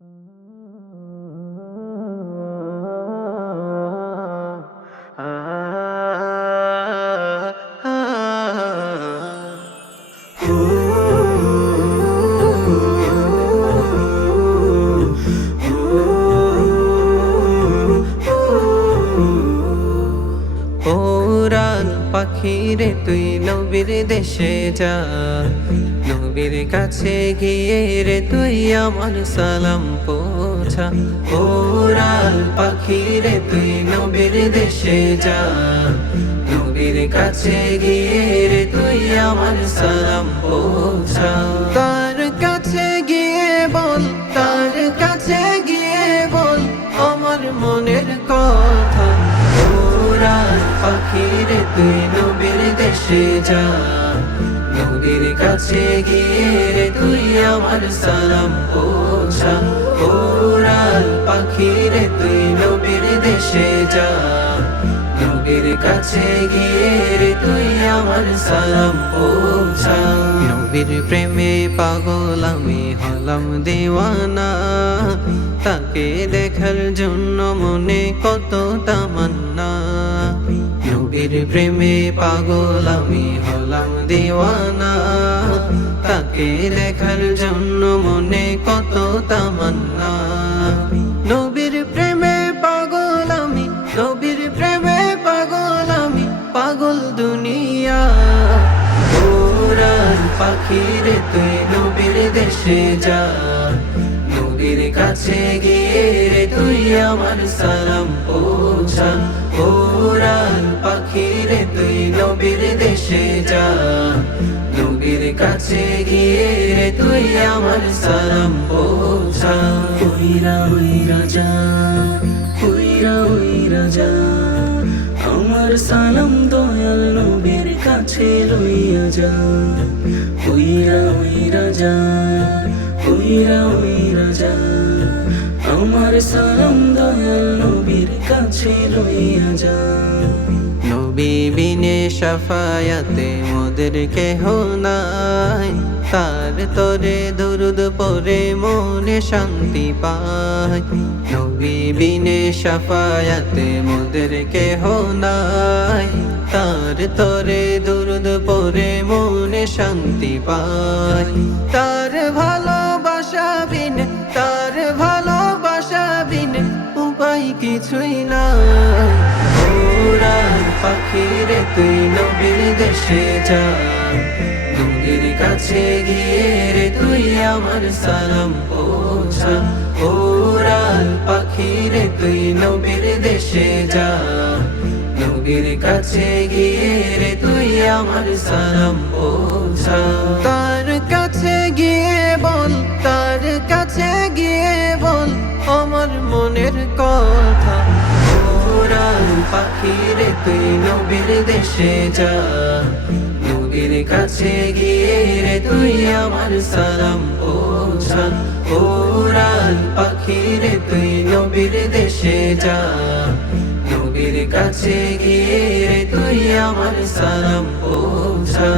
উড়ান পাখিরে তুই নবীর দেশে যা, নবীর কাছে গিয়ে রে তুই আমার সালাম পৌঁছা। উড়ান পাখিরে তুই নবীর দেশে যা, নবীর কাছে গিয়ে রে তুই আমার সালাম পৌঁছা। তার কাছে গিয়ে বল, তার কাছে গিয়ে বল আমার মনের কথা। উড়ান পাখিরে তুই নবীর দেশে যা, নবীর কাছে গিয়ে রে তুই আমার সালাম পৌঁছা। উড়ান পাখিরে তুই নবীর দেশে যা, নবীর কাছে গিয়ে রে তুই আমার সালাম পৌঁছা। নবীর প্রেমে পাগল আমি হলাম দিওয়ানা, তাকে দেখার জন্য মনে কত তামান্না। নবীর প্রেমে পাগল আমি হলাম দিওয়ানা, তাকে দেখার জন্য মনে কত তামান্না। নবীর প্রেমে পাগল আমি, নবীর প্রেমে পাগল আমি, পাগল দুনিয়া। উড়ান পাখিরে তুই নবীর দেশে যা, নবীর কাছে গিয়ে রে তুই আমার সালাম পৌঁছা। উড়ান পাখিরে তুই নবীর দেশে যা, নবীর কাছে গিয়ে রে তুই আমার সালাম পৌঁছা। উইরা উইরা যা, উইরা উইরা যা, আমার সালাম দয়াল নবীর কাছে লইয়া যা। উইরা উইরা যা, উইরা উইরা যা, আমার সালাম দয়াল নবীর কাছে লইয়া যা। নবী বিনে শাফায়াতে মোদের কেহ নাই, তার তরে দরুদ পড়ে মনে শান্তি পায়। নবী বিনে শাফায়াতে মোদের কেহ নাই, তার তরে দরুদ পড়ে মনে শান্তি পায়। তার ভালোবাসা বিনে, তার ভালোবাসা বিনে উপায় কিছুই নাই। উড়ান পাখিরে তুই নবীর দেশে যা, নবীর কাছে গিয়ে রে তুই আমার সালাম পৌঁছা। উড়ান পাখিরে তুই নবীর দেশে যা, নবীর কাছে গিয়ে রে তুই আমার সালাম পৌঁছা। তার কাছে গিয়ে বল, তার কাছে গিয়ে বল আমার মনের কথা। উড়ান পাখিরে তুই নবীর দেশে যা, নবীর কাছে গিয়ে রে তুই আমার সালাম পৌঁছা। উড়ান পাখিরে তুই নবীর দেশে যা, নবীর কাছে গিয়ে রে তুই আমার সালাম পৌঁছা।